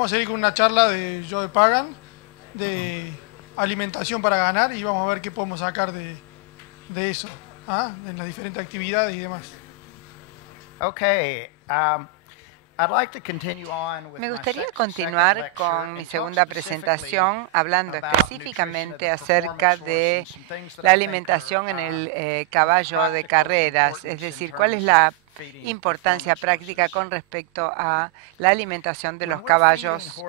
Vamos a seguir con una charla de Joe Pagan, de alimentación para ganar, y vamos a ver qué podemos sacar de eso, en las diferentes actividades y demás. Okay, Me gustaría continuar con mi segunda presentación hablando específicamente acerca de la alimentación en el caballo de carreras, es decir, cuál es la importancia práctica con respecto a la alimentación de los caballos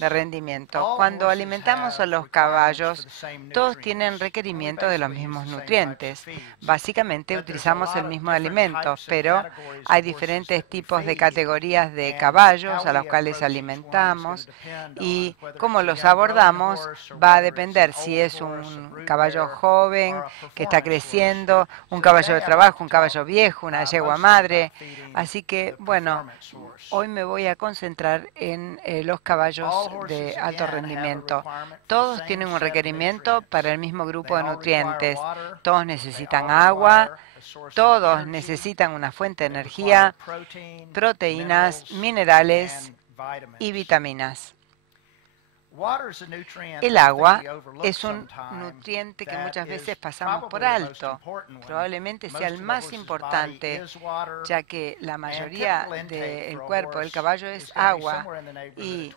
de rendimiento. Cuando alimentamos a los caballos, todos tienen requerimiento de los mismos nutrientes. Básicamente utilizamos el mismo alimento, pero hay diferentes tipos de categorías de caballos a los cuales alimentamos, y cómo los abordamos va a depender si es un caballo joven que está creciendo, un caballo de trabajo, un caballo viejo, una yegua madre. Así que, bueno, hoy me voy a concentrar en los caballos de alto rendimiento. Todos tienen un requerimiento para el mismo grupo de nutrientes. Todos necesitan agua, todos necesitan una fuente de energía, proteínas, minerales y vitaminas. El agua es un nutriente que muchas veces pasamos por alto. Probablemente sea el más importante, ya que la mayoría del cuerpo del caballo es agua, y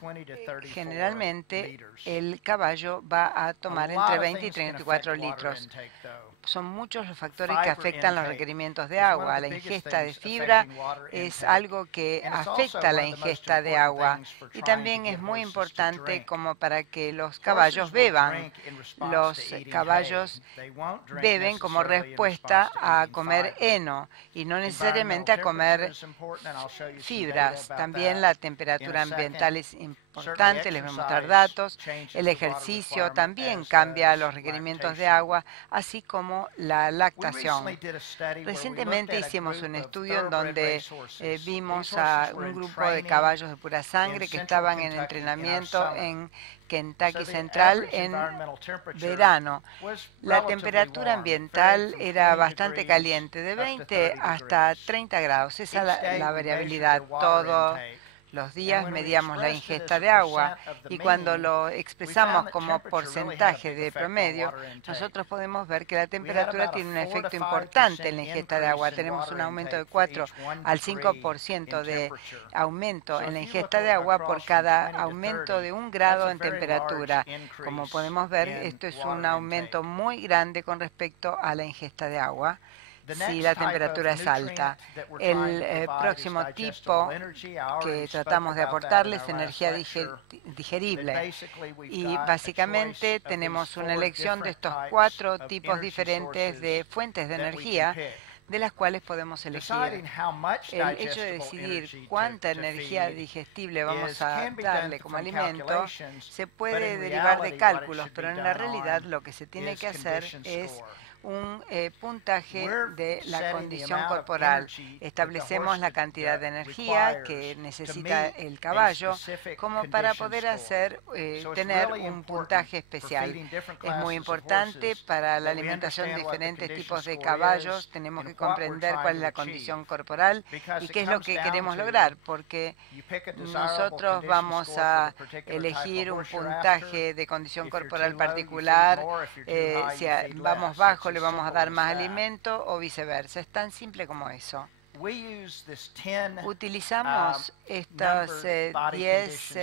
generalmente el caballo va a tomar entre 20 y 34 litros. Son muchos los factores que afectan los requerimientos de agua. La ingesta de fibra es algo que afecta la ingesta de agua, y también es muy importante como para que los caballos beban. Los caballos beben como respuesta a comer heno y no necesariamente a comer fibras. También la temperatura ambiental es importante, les voy a mostrar datos. El ejercicio también cambia los requerimientos de agua, así como la lactación. Recientemente hicimos un estudio en donde vimos a un grupo de caballos de pura sangre que estaban en entrenamiento en Kentucky Central en verano. La temperatura ambiental era bastante caliente, de 20 hasta 30 grados. Esa es la variabilidad. Todos los días medíamos la ingesta de agua, y cuando lo expresamos como porcentaje de promedio, nosotros podemos ver que la temperatura tiene un efecto importante en la ingesta de agua. Tenemos un aumento de 4 al 5% de aumento en la ingesta de agua por cada aumento de 1 grado en temperatura. Como podemos ver, esto es un aumento muy grande con respecto a la ingesta de agua si la temperatura es alta. El próximo tipo que tratamos de aportarles es energía digerible, y básicamente tenemos una elección de estos 4 tipos diferentes de fuentes de energía de las cuales podemos elegir. El hecho de decidir cuánta energía digestible vamos a darle como alimento se puede derivar de cálculos, pero en la realidad lo que se tiene que hacer es un puntaje de la condición corporal. Establecemos la cantidad de energía que necesita el caballo como para poder tener un puntaje especial. Es muy importante para la alimentación de diferentes tipos de caballos. Tenemos que comprender cuál es la condición corporal y qué es lo que queremos lograr, porque nosotros vamos a elegir un puntaje de condición corporal particular. Si vamos bajo, le vamos a dar más alimento, o viceversa. Es tan simple como eso. Utilizamos estos 10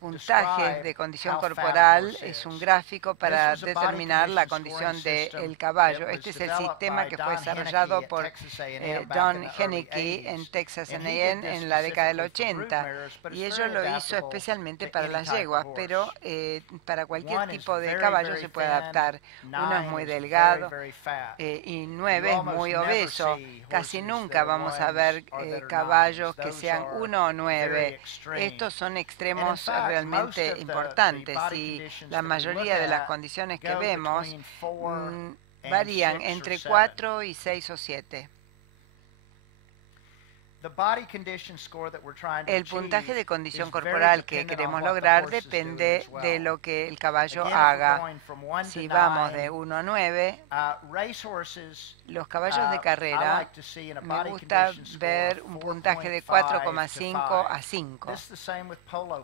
puntajes de condición corporal. Es un gráfico para determinar la condición del caballo. Este es el sistema que fue desarrollado por Don Henneke en Texas A&M en la década del 80, y ello lo hizo especialmente para las yeguas, pero para cualquier tipo de caballo se puede adaptar. 1 es muy delgado y 9 es muy obeso. Casi nunca vamos a ver caballos que sean 1 o 9. Estos son extremos realmente importantes, y la mayoría de las condiciones que vemos varían entre 4 y 6 o 7. El puntaje de condición corporal que queremos lograr depende de lo que el caballo haga. Si vamos de 1 a 9, los caballos de carrera, me gusta ver un puntaje de 4,5 a 5.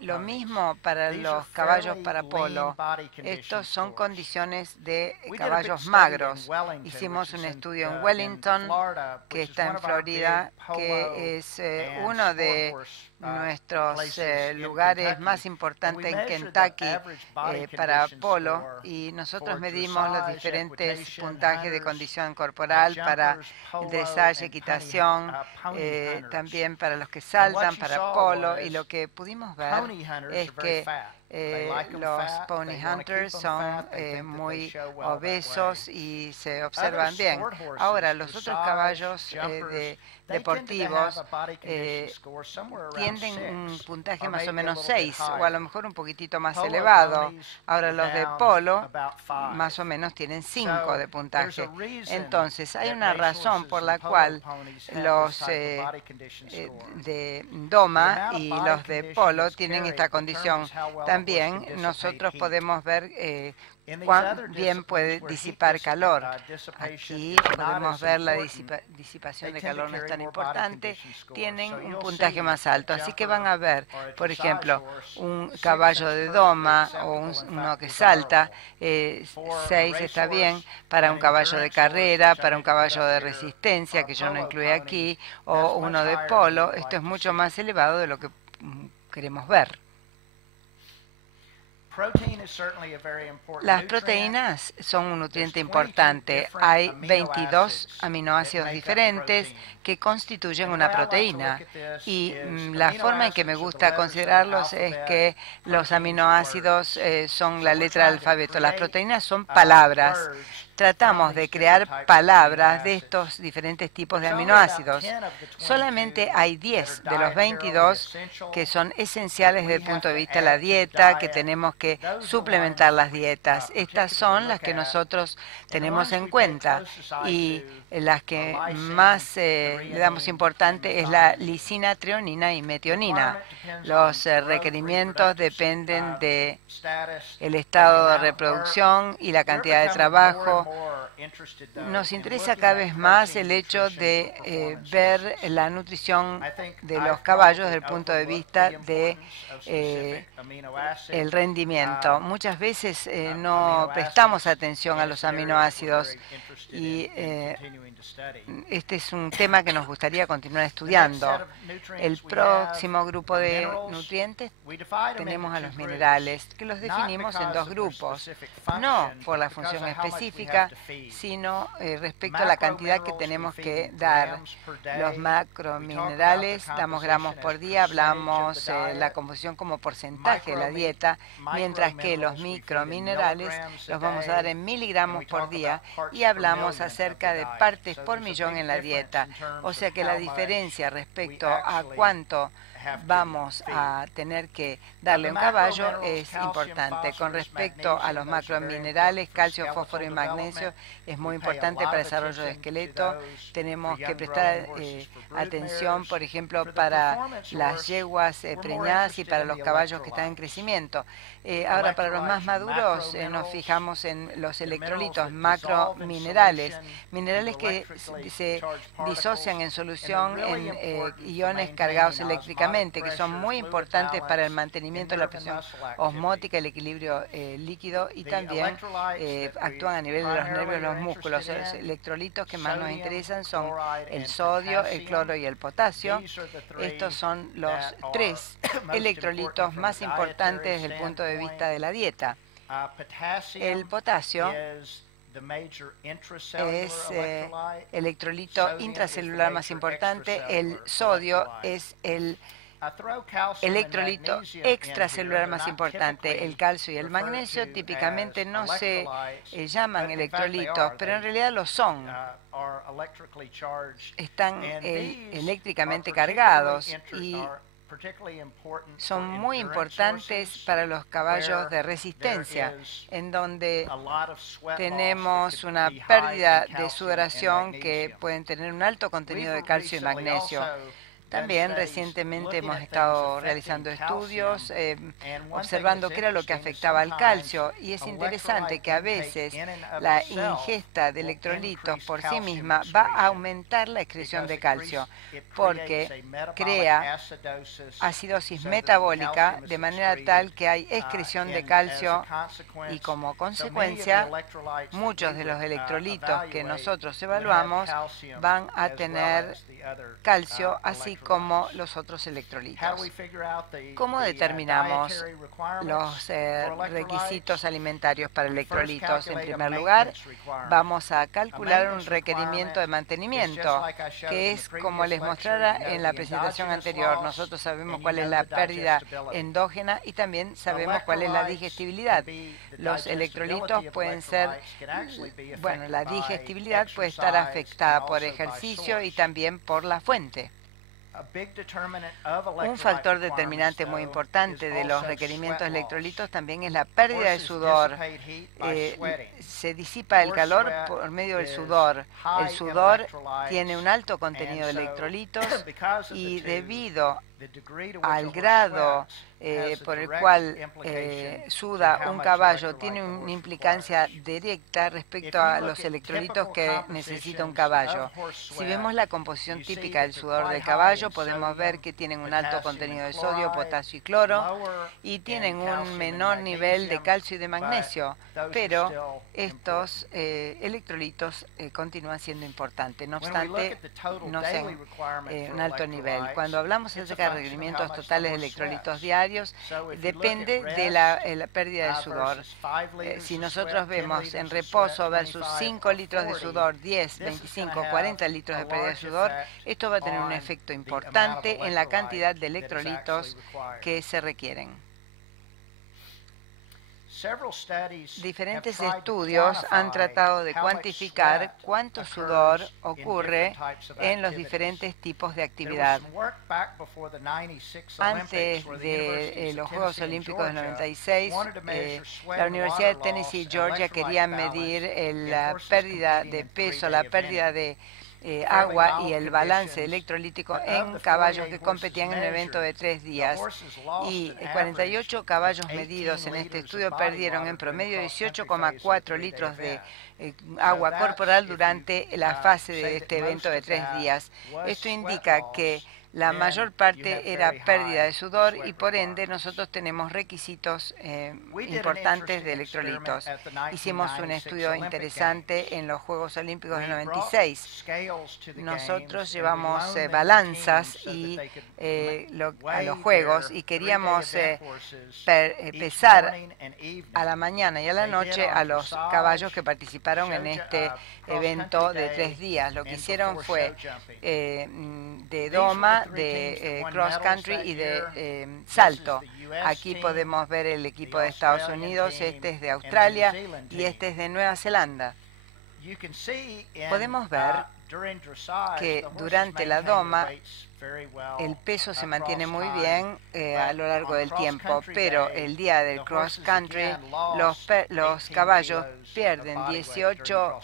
Lo mismo para los caballos para polo. Estos son condiciones de caballos magros. Hicimos un estudio en Wellington, que está en Florida, que es uno de nuestros lugares más importantes en Kentucky para polo, y nosotros medimos los diferentes puntajes de condición corporal para el dressage, equitación, también para los que saltan, para polo, y lo que pudimos ver es que los pony hunters son muy obesos y se observan bien. Ahora, los otros caballos deportivos tienden un puntaje más o menos 6, o a lo mejor un poquitito más elevado. Ahora, los de polo más o menos tienen 5 de puntaje. Entonces, hay una razón por la cual los de doma y los de polo tienen esta condición. También nosotros podemos ver cuán bien puede disipar calor. Aquí podemos ver la disipación de calor no es tan importante, tienen un puntaje más alto. Así que van a ver, por ejemplo, un caballo de doma o uno que salta, 6 está bien para un caballo de carrera, para un caballo de resistencia, que yo no incluí aquí, o uno de polo. Esto es mucho más elevado de lo que queremos ver. Las proteínas son un nutriente importante. Hay 22 aminoácidos diferentes que constituyen una proteína. Y la forma en que me gusta considerarlos es que los aminoácidos son la letra del alfabeto. Las proteínas son palabras. Tratamos de crear palabras de estos diferentes tipos de aminoácidos. Solamente hay 10 de los 22 que son esenciales desde el punto de vista de la dieta, que tenemos que suplementar las dietas. Estas son las que nosotros tenemos en cuenta, y las que más le damos importante es la lisina, treonina y metionina. Los requerimientos dependen de el estado de reproducción y la cantidad de trabajo. Nos interesa cada vez más el hecho de ver la nutrición de los caballos desde el punto de vista de el rendimiento. Muchas veces no prestamos atención a los aminoácidos, y este es un tema que nos gustaría continuar estudiando. El próximo grupo de nutrientes tenemos a los minerales, que los definimos en dos grupos, no por la función específica, sino respecto a la cantidad que tenemos que dar. Los macrominerales damos gramos por día, hablamos la composición como porcentaje de la dieta, mientras que los microminerales los vamos a dar en miligramos por día, y hablamos acerca de partes por millón en la dieta. O sea que la diferencia respecto a cuánto vamos a tener que darle a un caballo es importante. Con respecto a los macrominerales, calcio, fósforo y magnesio, es muy importante para el desarrollo de esqueleto. Tenemos que prestar atención, por ejemplo, para las yeguas preñadas y para los caballos que están en crecimiento. Ahora, para los más maduros, nos fijamos en los electrolitos, macrominerales, minerales que se disocian en solución en iones cargados eléctricamente, que son muy importantes para el mantenimiento de la presión osmótica, el equilibrio líquido, y también actúan a nivel de los nervios y los músculos. Los electrolitos que más nos interesan son el sodio, el cloro y el potasio. Estos son los 3 electrolitos más importantes desde el punto de vista de la dieta. El potasio es el electrolito intracelular más importante. El sodio es el electrolito extracelular más importante. El calcio y el magnesio típicamente no se llaman electrolitos, pero en realidad lo son. Están eléctricamente cargados y son muy importantes para los caballos de resistencia, en donde tenemos una pérdida de sudoración que pueden tener un alto contenido de calcio y magnesio. También recientemente hemos estado realizando estudios observando qué era lo que afectaba al calcio, y es interesante que a veces la ingesta de electrolitos por sí misma va a aumentar la excreción de calcio porque crea acidosis metabólica de manera tal que hay excreción de calcio, y como consecuencia muchos de los electrolitos que nosotros evaluamos van a tener calcio, así como los otros electrolitos. ¿Cómo determinamos los requisitos alimentarios para electrolitos? En primer lugar, vamos a calcular un requerimiento de mantenimiento, que es como les mostrara en la presentación anterior. Nosotros sabemos cuál es la pérdida endógena y también sabemos cuál es la digestibilidad. Los electrolitos pueden ser, bueno, la digestibilidad puede estar afectada por ejercicio y también por la fuente. Un factor determinante muy importante de los requerimientos de electrolitos también es la pérdida de sudor. Se disipa el calor por medio del sudor. El sudor tiene un alto contenido de electrolitos, y debido al grado por el cual suda un caballo, tiene una implicancia directa respecto a los electrolitos que necesita un caballo. Si vemos la composición típica del sudor del caballo, podemos ver que tienen un alto contenido de sodio, potasio y cloro, y tienen un menor nivel de calcio y de magnesio, pero estos electrolitos continúan siendo importantes, no obstante no sean un alto nivel. Cuando hablamos acerca de requerimientos totales de electrolitos diarios, depende de la pérdida de sudor. Si nosotros vemos en reposo versus 5 litros de sudor, 10, 25, 40 litros de pérdida de sudor, esto va a tener un efecto importante en la cantidad de electrolitos que se requieren. Diferentes estudios han tratado de cuantificar cuánto sudor ocurre en los diferentes tipos de actividad. Antes de los Juegos Olímpicos del 96, la Universidad de Tennessee, Georgia, quería medir la pérdida de peso, la pérdida de agua y el balance electrolítico en caballos que competían en un evento de 3 días. Y 48 caballos medidos en este estudio perdieron en promedio 18,4 litros de agua corporal durante la fase de este evento de 3 días. Esto indica que la mayor parte era pérdida de sudor, y por ende nosotros tenemos requisitos importantes de electrolitos. Hicimos un estudio interesante en los Juegos Olímpicos del 96. Nosotros llevamos balanzas a los Juegos, y queríamos pesar a la mañana y a la noche a los caballos que participaron en este evento de 3 días. Lo que hicieron fue de doma, de cross country y de salto. Aquí podemos ver el equipo de Estados Unidos, este es de Australia y este es de Nueva Zelanda. Podemos ver que durante la doma el peso se mantiene muy bien a lo largo del tiempo, pero el día del cross country los caballos pierden 18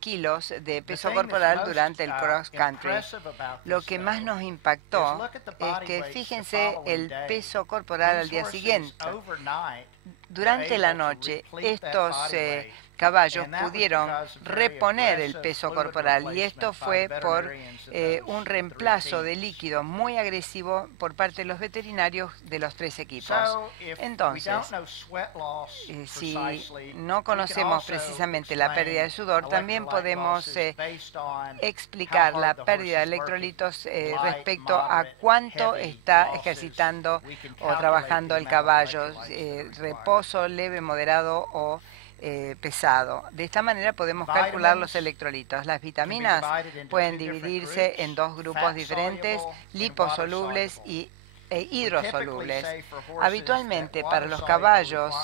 kilos de peso corporal durante el cross country. Lo que más nos impactó es que fíjense el peso corporal al día siguiente. Durante la noche estos caballos pudieron reponer el peso corporal, y esto fue por un reemplazo de líquido muy agresivo por parte de los veterinarios de los 3 equipos. Entonces, si no conocemos precisamente la pérdida de sudor, también podemos explicar la pérdida de electrolitos respecto a cuánto está ejercitando o trabajando el caballo, reposo leve, moderado o pesado. De esta manera podemos calcular los electrolitos. Las vitaminas pueden dividirse en 2 grupos diferentes: liposolubles e hidrosolubles. Habitualmente para los caballos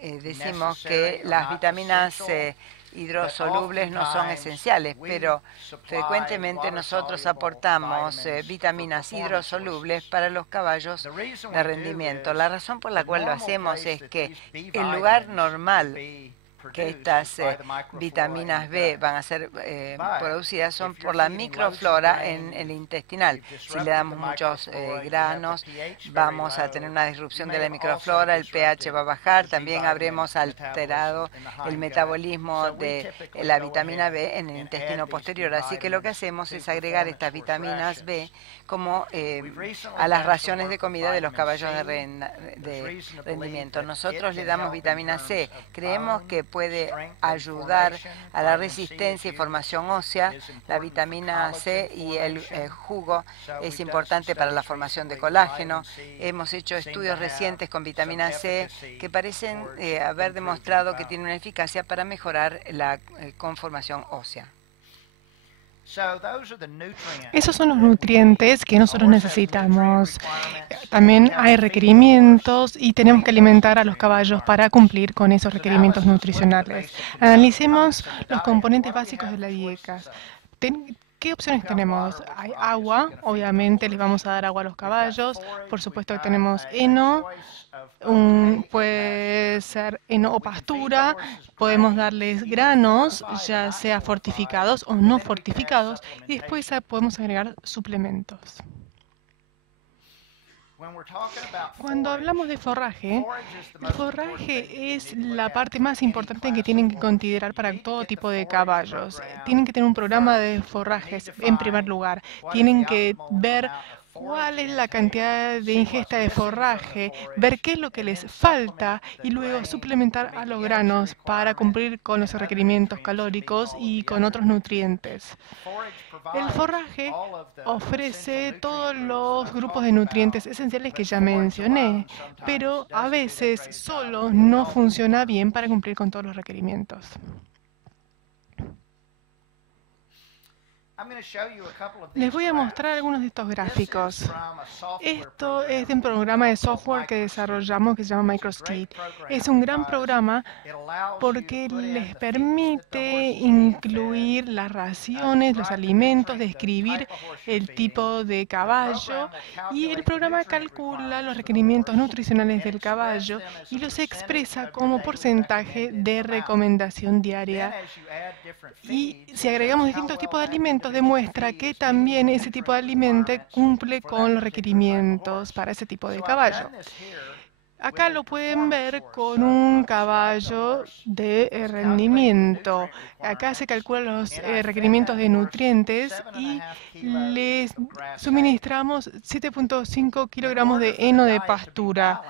decimos que las vitaminas hidrosolubles no son esenciales, pero frecuentemente nosotros aportamos vitaminas hidrosolubles para los caballos de rendimiento. La razón por la cual lo hacemos es que el lugar normal que estas vitaminas B van a ser producidas son por la microflora en el intestinal. Si le damos muchos granos, vamos a tener una disrupción de la microflora, el pH va a bajar, también habremos alterado el metabolismo de la vitamina B en el intestino posterior. Así que lo que hacemos es agregar estas vitaminas B como a las raciones de comida de los caballos de rendimiento. Nosotros le damos vitamina C. Creemos que puede ayudar a la resistencia y formación ósea. La vitamina C y el jugo es importante para la formación de colágeno. Hemos hecho estudios recientes con vitamina C que parecen haber demostrado que tiene una eficacia para mejorar la conformación ósea. Esos son los nutrientes que nosotros necesitamos. También hay requerimientos y tenemos que alimentar a los caballos para cumplir con esos requerimientos nutricionales. Analicemos los componentes básicos de la dieta. ¿Qué opciones tenemos? Hay agua, obviamente les vamos a dar agua a los caballos. Por supuesto que tenemos heno, puede ser heno o pastura. Podemos darles granos, ya sea fortificados o no fortificados. Y después podemos agregar suplementos. Cuando hablamos de forraje, el forraje es la parte más importante que tienen que considerar para todo tipo de caballos. Tienen que tener un programa de forrajes en primer lugar. Tienen que ver cuál es la cantidad de ingesta de forraje, ver qué es lo que les falta y luego suplementar a los granos para cumplir con los requerimientos calóricos y con otros nutrientes. El forraje ofrece todos los grupos de nutrientes esenciales que ya mencioné, pero a veces solo no funciona bien para cumplir con todos los requerimientos. Les voy a mostrar algunos de estos gráficos. Esto es de un programa de software que desarrollamos que se llama MicroSteed. Es un gran programa porque les permite incluir las raciones, los alimentos, describir el tipo de caballo y el programa calcula los requerimientos nutricionales del caballo y los expresa como porcentaje de recomendación diaria. Y si agregamos distintos tipos de alimentos, demuestra que también ese tipo de alimento cumple con los requerimientos para ese tipo de caballo. Acá lo pueden ver con un caballo de rendimiento. Acá se calculan los requerimientos de nutrientes y les suministramos 7.5 kilogramos de heno de pastura.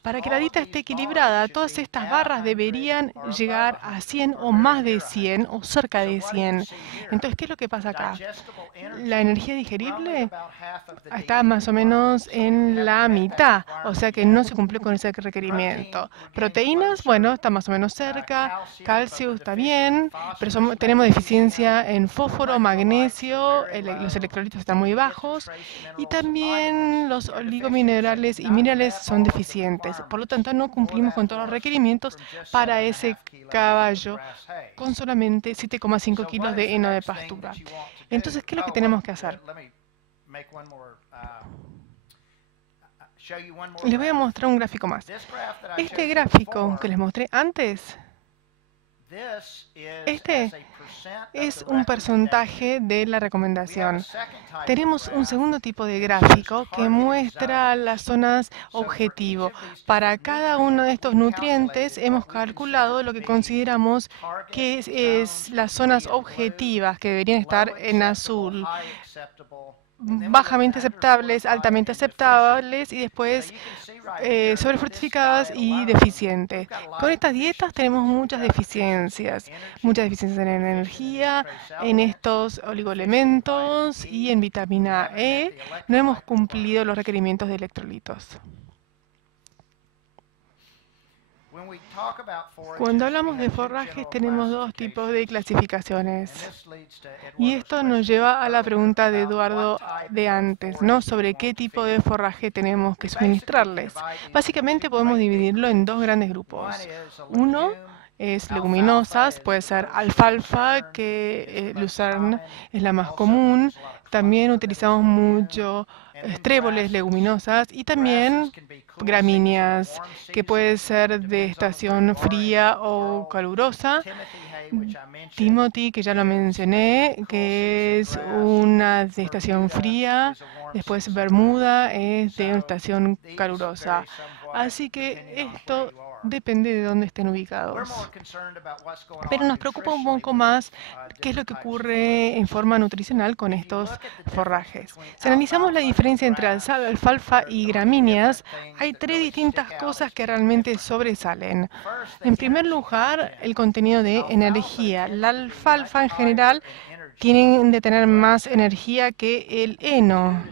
Para que la dieta esté equilibrada, todas estas barras deberían llegar a 100 o más de 100 o cerca de 100. Entonces, ¿qué es lo que pasa acá? La energía digerible está más o menos en la mitad, o sea que no se cumplió con ese requerimiento. Proteínas, bueno, está más o menos cerca. Calcio está bien, pero tenemos deficiencia en fósforo, magnesio, los electrolitos están muy bajos y también los oligominerales y minerales son deficientes. Por lo tanto, no cumplimos con todos los requerimientos para ese caballo con solamente 7,5 kilos de heno de pastura. Entonces, ¿qué es lo que tenemos que hacer? Les voy a mostrar un gráfico más. Este gráfico que les mostré antes, este es un porcentaje de la recomendación. Tenemos un segundo tipo de gráfico que muestra las zonas objetivo. Para cada uno de estos nutrientes hemos calculado lo que consideramos que es las zonas objetivas que deberían estar en azul. Bajamente aceptables, altamente aceptables y después sobrefortificadas y deficientes. Con estas dietas tenemos muchas deficiencias en energía, en estos oligoelementos y en vitamina E. No hemos cumplido los requerimientos de electrolitos. Cuando hablamos de forrajes tenemos dos tipos de clasificaciones. Y esto nos lleva a la pregunta de Eduardo de antes, ¿no? Sobre qué tipo de forraje tenemos que suministrarles. Básicamente podemos dividirlo en dos grandes grupos. Uno es leguminosas, puede ser alfalfa, que lucerne es la más común. También utilizamos mucho tréboles, leguminosas y también gramíneas, que puede ser de estación fría o calurosa. Timothy, que ya lo mencioné, que es una de estación fría. Después Bermuda es de una estación calurosa. Así que esto depende de dónde estén ubicados. Pero nos preocupa un poco más qué es lo que ocurre en forma nutricional con estos forrajes. Si analizamos la diferencia entre alfalfa y gramíneas, hay tres distintas cosas que realmente sobresalen. En primer lugar, el contenido de energía. La alfalfa en general tiene de tener más energía que el heno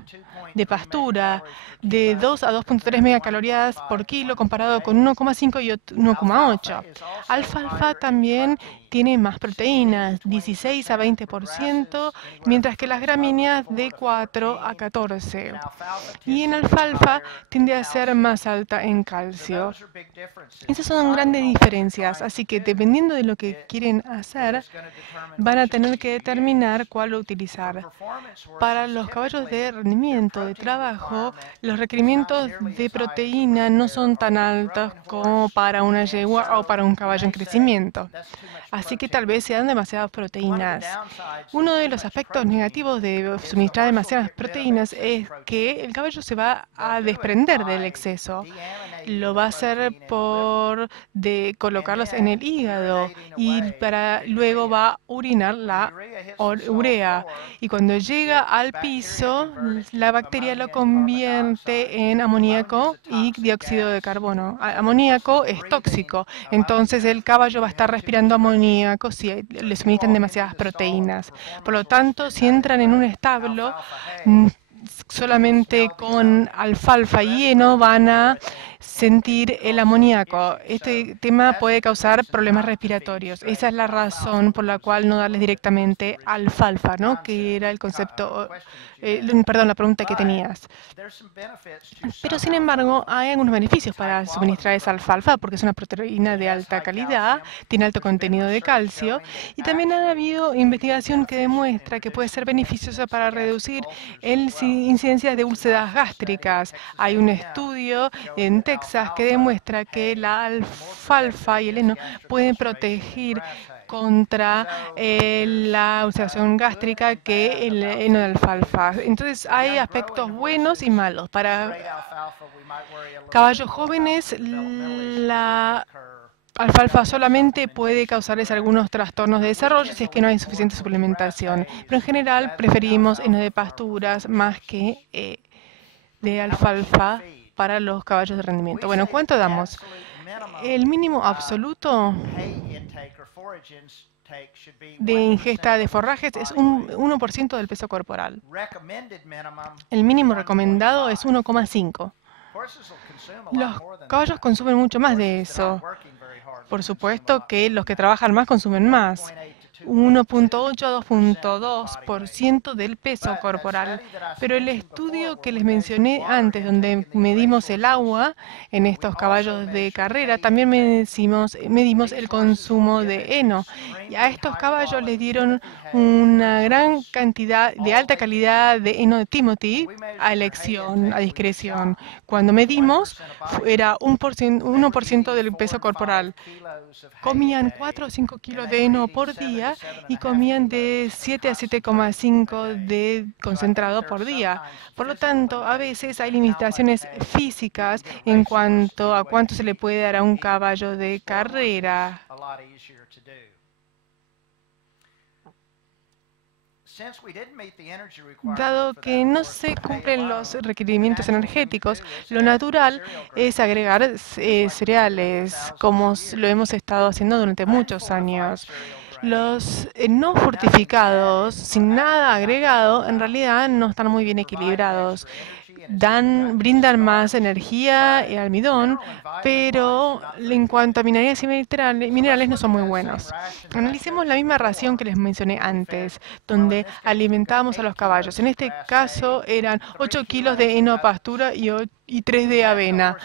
de pastura, de 2 a 2.3 megacalorías por kilo comparado con 1,5 y 1,8. Alfalfa también tiene más proteínas, 16 a 20%, mientras que las gramíneas de 4 a 14. Y en alfalfa tiende a ser más alta en calcio. Esas son grandes diferencias, así que dependiendo de lo que quieren hacer, van a tener que determinar cuál utilizar. Para los caballos de rendimiento, de trabajo, los requerimientos de proteína no son tan altos como para una yegua o para un caballo en crecimiento. Así que tal vez sean demasiadas proteínas. Uno de los aspectos negativos de suministrar demasiadas proteínas es que el caballo se va a desprender del exceso. Lo va a hacer por colocarlos en el hígado y luego va a urinar la urea. Y cuando llega al piso, la bacteria lo convierte en amoníaco y dióxido de carbono. Amoníaco es tóxico, entonces el caballo va a estar respirando amoníaco si le suministran demasiadas proteínas. Por lo tanto, si entran en un establo solamente con alfalfa y heno, van a sentir el amoníaco. Este tema puede causar problemas respiratorios. Esa es la razón por la cual no darles directamente alfalfa, ¿no? Que era el concepto, perdón, la pregunta que tenías. Pero sin embargo, hay algunos beneficios para suministrar esa alfalfa, porque es una proteína de alta calidad, tiene alto contenido de calcio, y también ha habido investigación que demuestra que puede ser beneficiosa para reducir incidencias de úlceras gástricas. Hay un estudio en Texas que demuestra que la alfalfa y el heno pueden proteger contra la ulceración gástrica que el heno de alfalfa. Entonces hay aspectos buenos y malos. Para caballos jóvenes, la alfalfa solamente puede causarles algunos trastornos de desarrollo si es que no hay suficiente suplementación. Pero en general preferimos heno de pasturas más que de alfalfa para los caballos de rendimiento. Bueno, ¿cuánto damos? El mínimo absoluto de ingesta de forrajes es un 1% del peso corporal. El mínimo recomendado es 1,5. Los caballos consumen mucho más de eso. Por supuesto que los que trabajan más consumen más. 1,8 a 2,2% del peso corporal. Pero el estudio que les mencioné antes, donde medimos el agua en estos caballos de carrera, también medimos el consumo de heno. Y a estos caballos les dieron una gran cantidad de alta calidad de heno de Timothy a elección, a discreción. Cuando medimos, era 1% del peso corporal. Comían 4 o 5 kilos de heno por día y comían de 7 a 7,5 de concentrado por día. Por lo tanto, a veces hay limitaciones físicas en cuanto a cuánto se le puede dar a un caballo de carrera. Dado que no se cumplen los requerimientos energéticos, lo natural es agregar cereales, como lo hemos estado haciendo durante muchos años. Los no fortificados, sin nada agregado, en realidad no están muy bien equilibrados. Brindan más energía y almidón, pero en cuanto a minerales y minerales no son muy buenos. Analicemos la misma ración que les mencioné antes, donde alimentábamos a los caballos. En este caso eran 8 kilos de heno pastura y 3 de avena.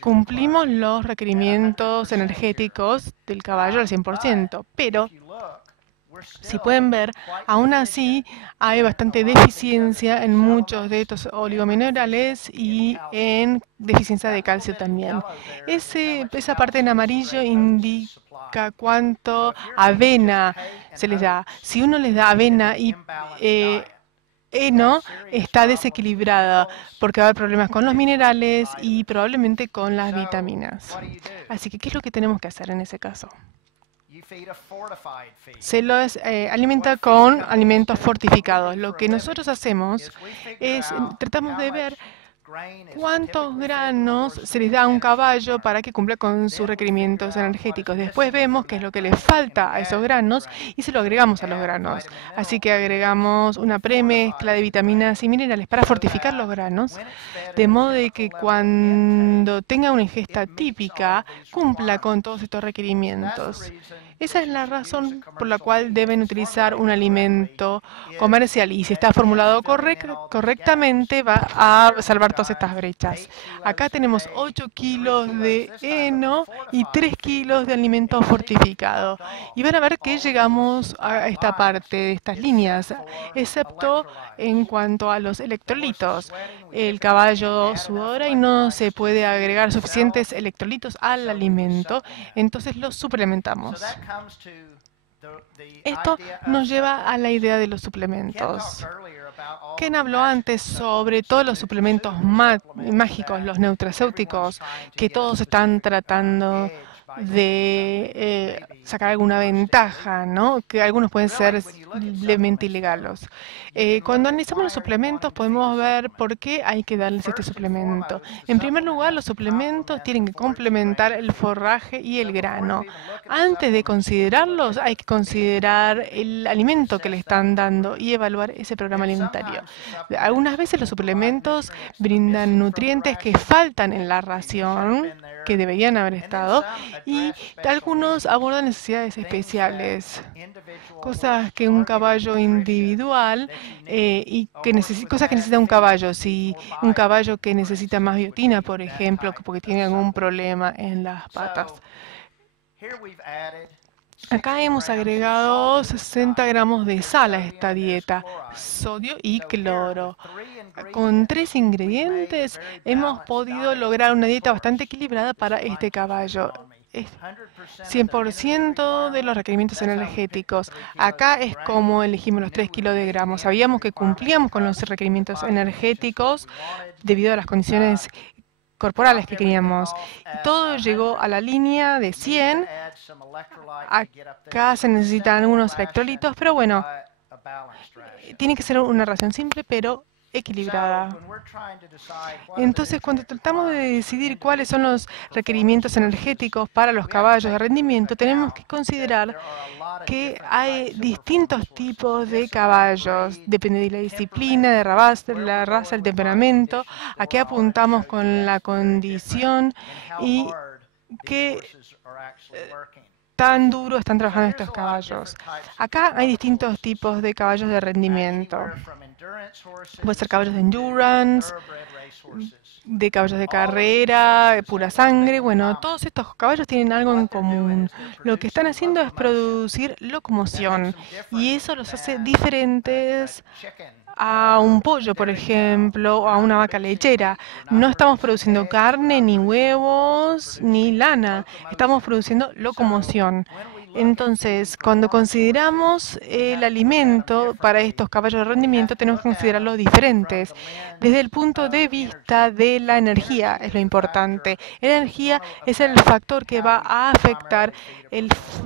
Cumplimos los requerimientos energéticos del caballo al 100%, pero Si pueden ver, aún así hay bastante deficiencia en muchos de estos oligominerales y en deficiencia de calcio también. Esa parte en amarillo indica cuánto avena se les da. Si uno les da avena y heno, está desequilibrada porque va a haber problemas con los minerales y probablemente con las vitaminas. Así que, ¿qué es lo que tenemos que hacer en ese caso? Se los alimenta con alimentos fortificados. Lo que nosotros hacemos es, tratamos de ver cuántos granos se les da a un caballo para que cumpla con sus requerimientos energéticos. Después vemos qué es lo que les falta a esos granos y se lo agregamos a los granos. Así que agregamos una premezcla de vitaminas y minerales para fortificar los granos, de modo de que cuando tenga una ingesta típica, cumpla con todos estos requerimientos. Esa es la razón por la cual deben utilizar un alimento comercial y si está formulado correctamente va a salvar todas estas brechas. Acá tenemos 8 kilos de heno y 3 kilos de alimento fortificado. Y van a ver que llegamos a esta parte de estas líneas, excepto en cuanto a los electrolitos. El caballo sudora y no se puede agregar suficientes electrolitos al alimento, entonces los suplementamos. Esto nos lleva a la idea de los suplementos. Ken habló antes sobre todos los suplementos mágicos, los nutracéuticos, que todos están tratando de sacar alguna ventaja, ¿no? Que algunos pueden ser levemente ilegales. Cuando analizamos los suplementos podemos ver por qué hay que darles este suplemento. En primer lugar, los suplementos tienen que complementar el forraje y el grano. Antes de considerarlos, hay que considerar el alimento que le están dando y evaluar ese programa alimentario. Algunas veces los suplementos brindan nutrientes que faltan en la ración, que deberían haber estado, y algunos abordan necesidades especiales, cosas que un caballo individual cosas que necesita un caballo. Si un caballo que necesita más biotina, por ejemplo, porque tiene algún problema en las patas. Acá hemos agregado 60 gramos de sal a esta dieta, sodio y cloro. Con 3 ingredientes hemos podido lograr una dieta bastante equilibrada para este caballo. 100% de los requerimientos energéticos. Acá es como elegimos los 3 kilogramos. Sabíamos que cumplíamos con los requerimientos energéticos debido a las condiciones corporales que queríamos. Todo llegó a la línea de 100. Acá se necesitan algunos electrolitos, pero bueno, tiene que ser una ración simple, pero equilibrada. Entonces, cuando tratamos de decidir cuáles son los requerimientos energéticos para los caballos de rendimiento, tenemos que considerar que hay distintos tipos de caballos, depende de la disciplina, de la raza, el temperamento, a qué apuntamos con la condición y qué tan duro están trabajando estos caballos. Acá hay distintos tipos de caballos de rendimiento. Puede ser caballos de endurance, de caballos de carrera, de pura sangre. Bueno, todos estos caballos tienen algo en común. Lo que están haciendo es producir locomoción y eso los hace diferentes a un pollo, por ejemplo, o a una vaca lechera. No estamos produciendo carne, ni huevos, ni lana. Estamos produciendo locomoción. Entonces, cuando consideramos el alimento para estos caballos de rendimiento, tenemos que considerarlos diferentes. Desde el punto de vista de la energía, es lo importante. La energía es el factor que va a afectar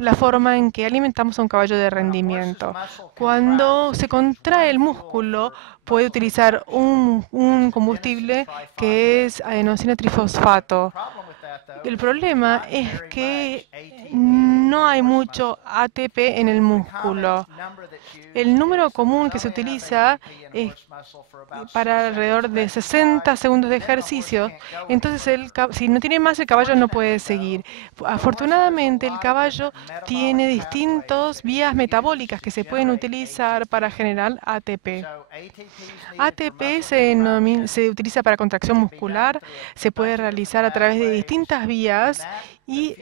la forma en que alimentamos a un caballo de rendimiento. Cuando se contrae el músculo, puede utilizar un combustible que es adenosina trifosfato. El problema es que no hay mucho ATP en el músculo. El número común que se utiliza es para alrededor de 60 segundos de ejercicio. Entonces, si no tiene más, el caballo no puede seguir. Afortunadamente, el caballo tiene distintas vías metabólicas que se pueden utilizar para generar ATP. ATP se utiliza para contracción muscular, se puede realizar a través de distintas vías Y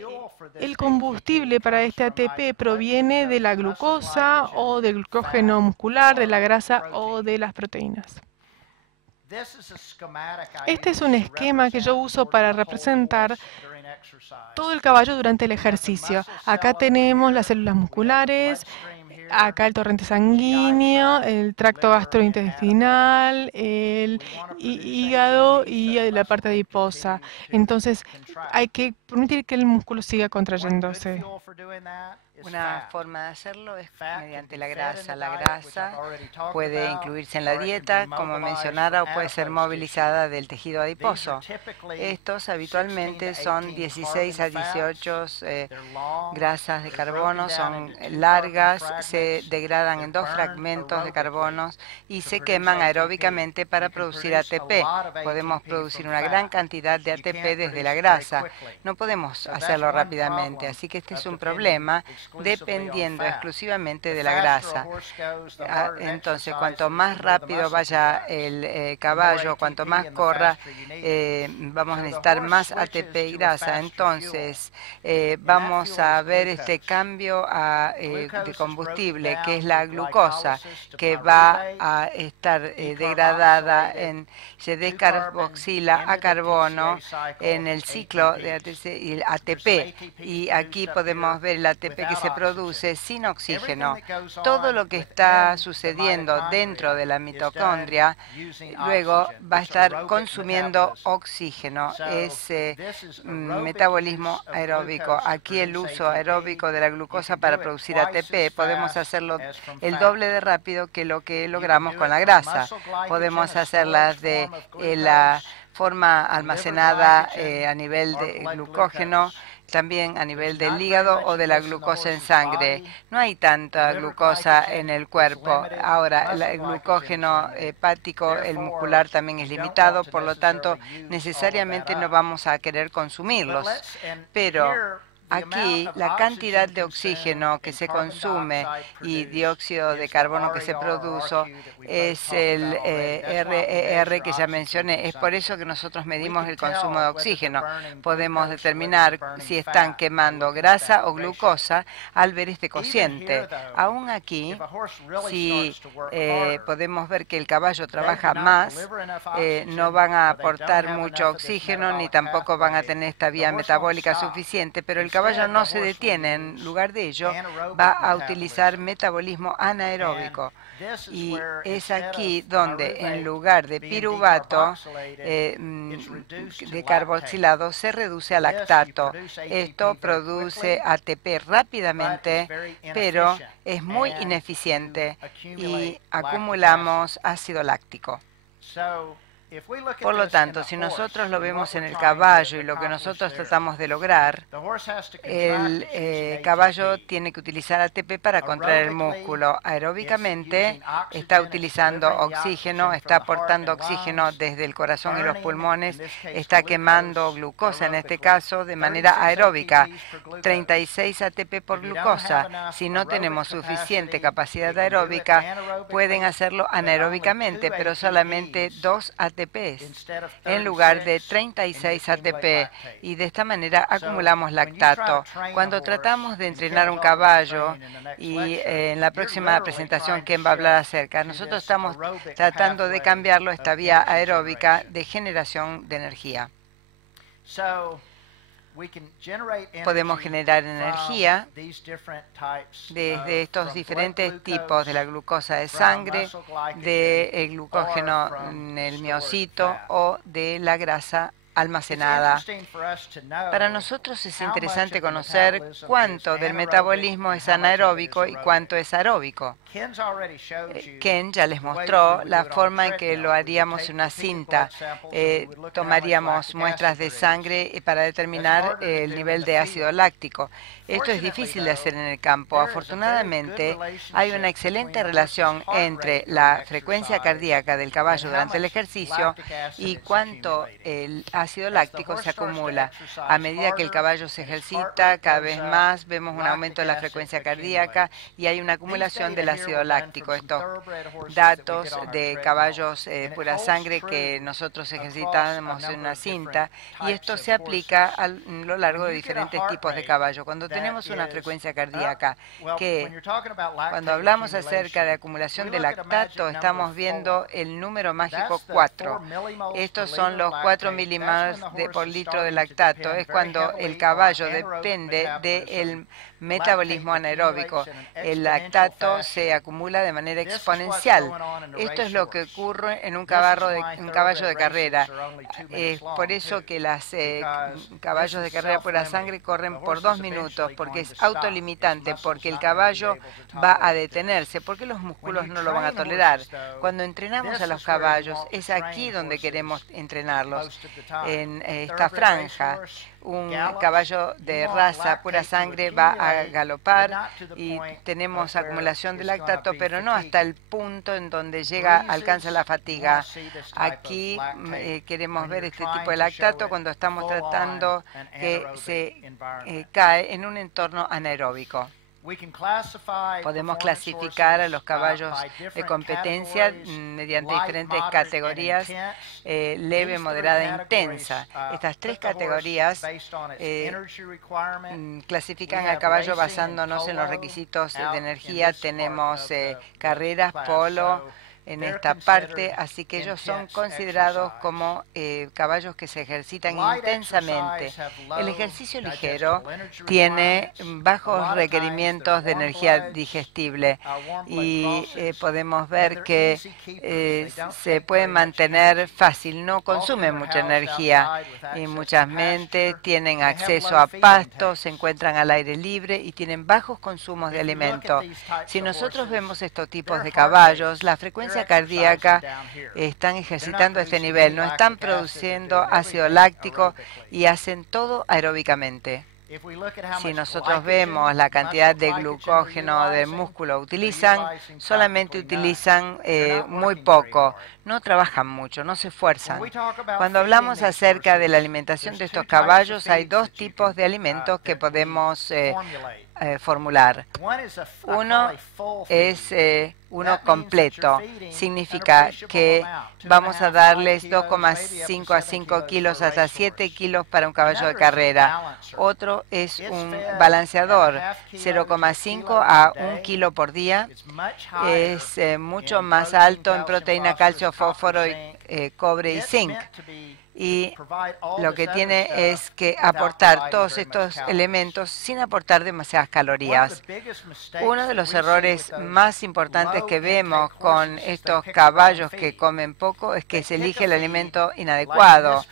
el combustible para este ATP proviene de la glucosa o del glucógeno muscular, de la grasa o de las proteínas. Este es un esquema que yo uso para representar todo el caballo durante el ejercicio. Acá tenemos las células musculares, acá el torrente sanguíneo, el tracto gastrointestinal, el hígado y la parte adiposa. Entonces, hay que permitir que el músculo siga contrayéndose. Una forma de hacerlo es mediante la grasa. La grasa puede incluirse en la dieta, como mencionara, o puede ser movilizada del tejido adiposo. Estos habitualmente son 16 a 18 grasas de carbono, son largas, se degradan en 2 fragmentos de carbonos y se queman aeróbicamente para producir ATP. Podemos producir una gran cantidad de ATP desde la grasa. No podemos hacerlo rápidamente, así que este es un problema dependiendo exclusivamente de la grasa. Entonces, cuanto más rápido vaya el caballo, cuanto más corra, vamos a necesitar más ATP y grasa. Entonces, vamos a ver este cambio de combustible, que es la glucosa, que va a estar degradada, se descarboxila a carbono en el ciclo de ATP. Y aquí podemos ver el ATP que se produce sin oxígeno. Todo lo que está sucediendo dentro de la mitocondria luego va a estar consumiendo oxígeno. Es metabolismo aeróbico. Aquí el uso aeróbico de la glucosa para producir ATP podemos hacerlo el doble de rápido que lo que logramos con la grasa. Podemos hacerlas de la forma almacenada a nivel de glucógeno, también a nivel del hígado o de la glucosa en sangre. No hay tanta glucosa en el cuerpo. Ahora, el glucógeno hepático, el muscular también es limitado, por lo tanto, necesariamente no vamos a querer consumirlos. Pero aquí la cantidad de oxígeno que se consume y dióxido de carbono que se produce es el RER que ya mencioné. Es por eso que nosotros medimos el consumo de oxígeno. Podemos determinar si están quemando grasa o glucosa al ver este cociente. Aún aquí, si podemos ver que el caballo trabaja más, no van a aportar mucho oxígeno ni tampoco van a tener esta vía metabólica suficiente, pero el caballo no se detiene. En lugar de ello, va a utilizar metabolismo anaeróbico. Y es aquí donde, en lugar de piruvato de carboxilado, se reduce a lactato. Esto produce ATP rápidamente, pero es muy ineficiente y acumulamos ácido láctico. Por lo tanto, si nosotros lo vemos en el caballo y lo que nosotros tratamos de lograr, el caballo tiene que utilizar ATP para contraer el músculo. Aeróbicamente está utilizando oxígeno, está aportando oxígeno desde el corazón y los pulmones, está quemando glucosa en este caso de manera aeróbica, 36 ATP por glucosa. Si no tenemos suficiente capacidad aeróbica, pueden hacerlo anaeróbicamente, pero solamente 2 ATP en lugar de 36 ATP, y de esta manera acumulamos lactato. Cuando tratamos de entrenar un caballo, y en la próxima presentación Ken va a hablar acerca, nosotros estamos tratando de cambiarlo a esta vía aeróbica de generación de energía. Podemos generar energía desde estos diferentes tipos, de la glucosa de sangre, del glucógeno en el miocito o de la grasa almacenada. Para nosotros es interesante conocer cuánto del metabolismo es anaeróbico y cuánto es aeróbico. Ken ya les mostró la forma en que lo haríamos en una cinta. Tomaríamos muestras de sangre para determinar el nivel de ácido láctico. Esto es difícil de hacer en el campo. Afortunadamente, hay una excelente relación entre la frecuencia cardíaca del caballo durante el ejercicio y cuánto el ácido ácido láctico se acumula. A medida que el caballo se ejercita cada vez más, vemos un aumento de la frecuencia cardíaca y hay una acumulación del ácido láctico. Estos datos de caballos pura sangre que nosotros ejercitamos en una cinta, y esto se aplica a lo largo de diferentes tipos de caballo. Cuando tenemos una frecuencia cardíaca que, cuando hablamos acerca de acumulación de lactato, estamos viendo el número mágico 4. Estos son los 4 milimoles por litro de lactato. Es cuando el caballo depende del metabolismo anaeróbico. El lactato se acumula de manera exponencial. Esto es lo que ocurre en un caballo de carrera. Es por eso que los caballos de carrera pura sangre corren por 2 minutos, porque es autolimitante, porque el caballo va a detenerse, porque los músculos no lo van a tolerar. Cuando entrenamos a los caballos, es aquí donde queremos entrenarlos, en esta franja. Un caballo de raza pura sangre va a galopar y tenemos acumulación de lactato, pero no hasta el punto en donde alcanza la fatiga. Aquí queremos ver este tipo de lactato cuando estamos tratando que se cae en un entorno anaeróbico. Podemos clasificar a los caballos de competencia mediante diferentes categorías, leve, moderada e intensa. Estas 3 categorías clasifican al caballo basándonos en los requisitos de energía. Tenemos carreras, polo, en esta parte, así que ellos son considerados como caballos que se ejercitan intensamente. El ejercicio ligero tiene bajos requerimientos de energía digestible y podemos ver que se puede mantener fácil, no consume mucha energía y muchas mentes tienen acceso a pastos, se encuentran al aire libre y tienen bajos consumos de alimento. Si nosotros vemos estos tipos de caballos, la frecuencia cardíaca están ejercitando a este nivel, no están produciendo ácido láctico y hacen todo aeróbicamente. Si nosotros vemos la cantidad de glucógeno del músculo utilizan, solamente utilizan muy poco, no trabajan mucho, no se esfuerzan. Cuando hablamos acerca de la alimentación de estos caballos, hay 2 tipos de alimentos que podemos formular. Uno es uno completo. Significa que vamos a darles 2,5 a 5 kilos hasta 7 kilos para un caballo de carrera. Otro es un balanceador, 0,5 a 1 kilo por día. Es mucho más alto en proteína, calcio, fósforo, cobre y zinc. Y lo que tiene es que aportar todos estos elementos sin aportar demasiadas calorías. Uno de los errores más importantes que vemos con estos caballos que comen poco es que se elige el alimento inadecuado,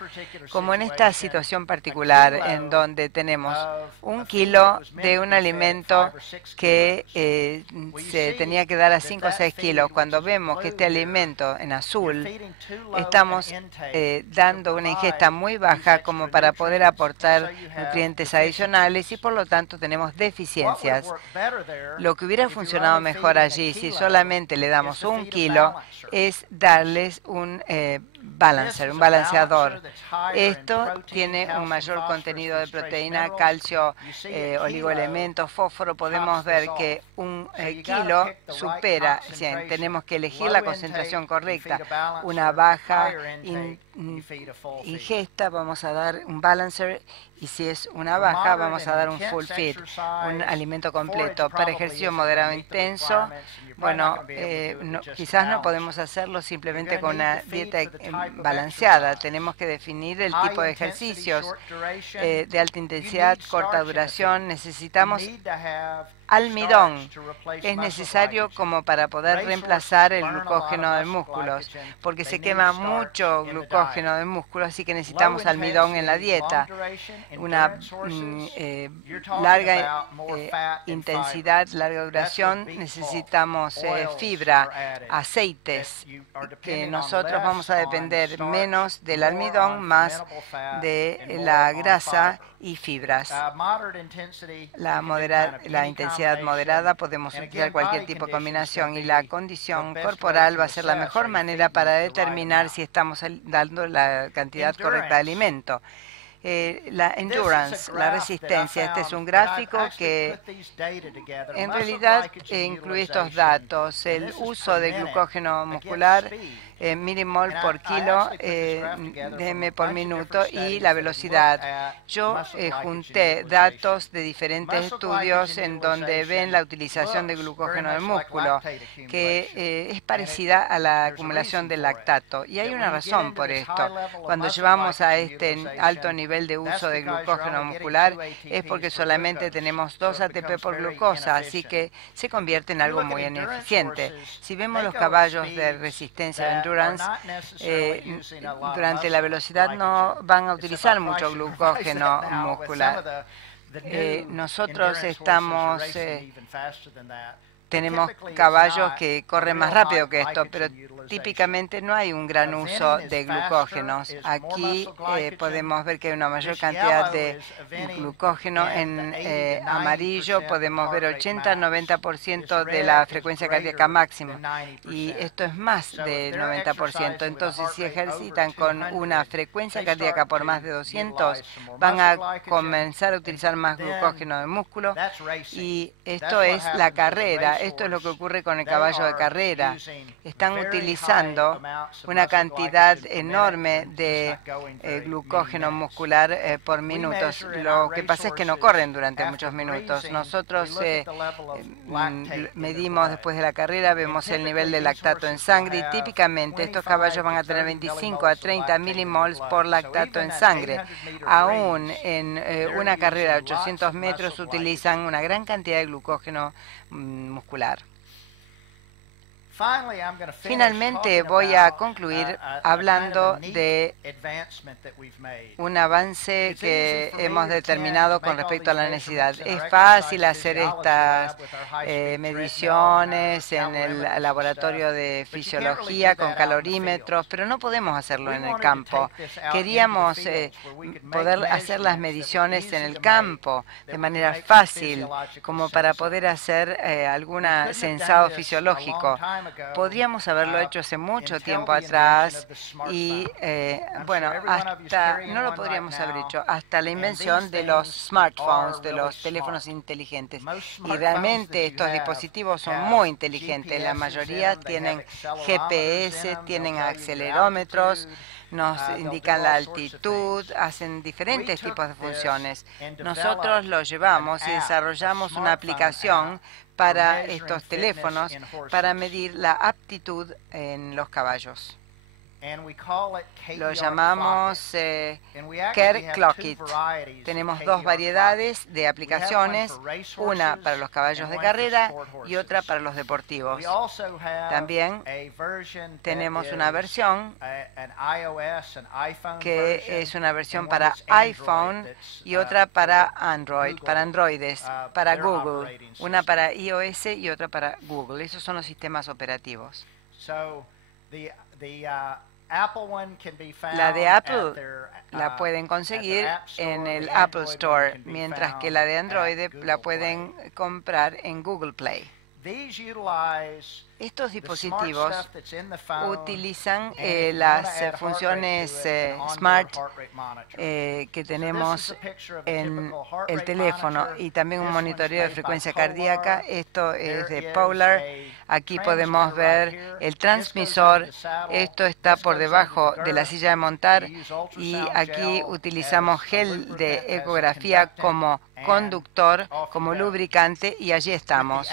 como en esta situación particular en donde tenemos 1 kilo de un alimento que se tenía que dar a 5 o 6 kilos. Cuando vemos que este alimento en azul estamos dando una ingesta muy baja como para poder aportar nutrientes adicionales y por lo tanto tenemos deficiencias. Lo que hubiera funcionado mejor allí, si solamente le damos 1 kilo, es darles un un balanceador. Esto tiene un mayor contenido de proteína, calcio, oligoelementos, fósforo. Podemos ver que 1 kilo supera 100. Tenemos que elegir la concentración correcta. Una baja ingesta, vamos a dar un balancer, y si es una baja, vamos a dar un full feed, un alimento completo. Para ejercicio moderado e intenso, bueno, quizás no podemos hacerlo simplemente con una dieta balanceada. Tenemos que definir el tipo de ejercicios de alta intensidad, corta duración. Necesitamos almidón. Es necesario como para poder reemplazar el glucógeno de músculos, porque se quema mucho glucógeno de músculos, así que necesitamos almidón en la dieta. Una larga intensidad, larga duración, necesitamos fibra, aceites, que nosotros vamos a depender menos del almidón, más de la grasa y fibras. La intensidad ansiedad moderada, podemos utilizar cualquier tipo de combinación y la condición corporal va a ser la mejor manera para determinar si estamos dando la cantidad correcta de alimento. La endurance, la resistencia. Este es un gráfico que en realidad incluye estos datos. El uso de glucógeno muscular, milimol por kilo, dm por minuto y la velocidad. Yo junté datos de diferentes estudios en donde ven la utilización de glucógeno del músculo, que es parecida a la acumulación del lactato. Y hay una razón por esto. Cuando llevamos a este alto nivel de uso de glucógeno muscular es porque solamente tenemos 2 ATP por glucosa, así que se convierte en algo muy ineficiente. Si vemos los caballos de resistencia de endurance, durante la velocidad no van a utilizar mucho glucógeno muscular. Nosotros tenemos caballos que corren más rápido que esto, pero típicamente no hay un gran uso de glucógenos. Aquí podemos ver que hay una mayor cantidad de glucógeno. En amarillo podemos ver 80-90% de la frecuencia cardíaca máxima, y esto es más del 90%. Entonces, si ejercitan con una frecuencia cardíaca por más de 200, van a comenzar a utilizar más glucógeno de músculo, y esto es la carrera. Esto es lo que ocurre con el caballo de carrera. Están utilizando una cantidad enorme de glucógeno muscular por minutos. Lo que pasa es que no corren durante muchos minutos. Nosotros medimos después de la carrera, vemos el nivel de lactato en sangre, y típicamente estos caballos van a tener 25 a 30 milimols por lactato en sangre. Aún en una carrera de 800 metros utilizan una gran cantidad de glucógeno muscular. Finalmente voy a concluir hablando de un avance que hemos determinado con respecto a la necesidad. Es fácil hacer estas mediciones en el laboratorio de fisiología con calorímetros, pero no podemos hacerlo en el campo. Queríamos poder hacer las mediciones en el campo de manera fácil, como para poder hacer algún censado fisiológico. Podríamos haberlo hecho hace mucho tiempo atrás y, bueno, no lo podríamos haber hecho hasta la invención de los smartphones, de los teléfonos inteligentes. Y realmente estos dispositivos son muy inteligentes. La mayoría tienen GPS, tienen acelerómetros, nos indican la altitud, hacen diferentes tipos de funciones. Nosotros lo llevamos y desarrollamos una aplicación para estos teléfonos para medir la aptitud en los caballos. Lo llamamos Care Clock It. Tenemos 2 variedades de aplicaciones, una para los caballos de carrera y otra para los deportivos. También tenemos una versión que es una versión para iPhone y otra para Android, para androides, para Google, una para iOS y otra para Google. Esos son los sistemas operativos. La de Apple la pueden conseguir en el Apple Store, mientras que la de Android la pueden comprar en Google Play. Estos dispositivos utilizan las funciones Smart que tenemos en el teléfono y también un monitoreo de frecuencia cardíaca. Esto es de Polar. Aquí podemos ver el transmisor. Esto está por debajo de la silla de montar y aquí utilizamos gel de ecografía como conductor, como lubricante, y allí estamos.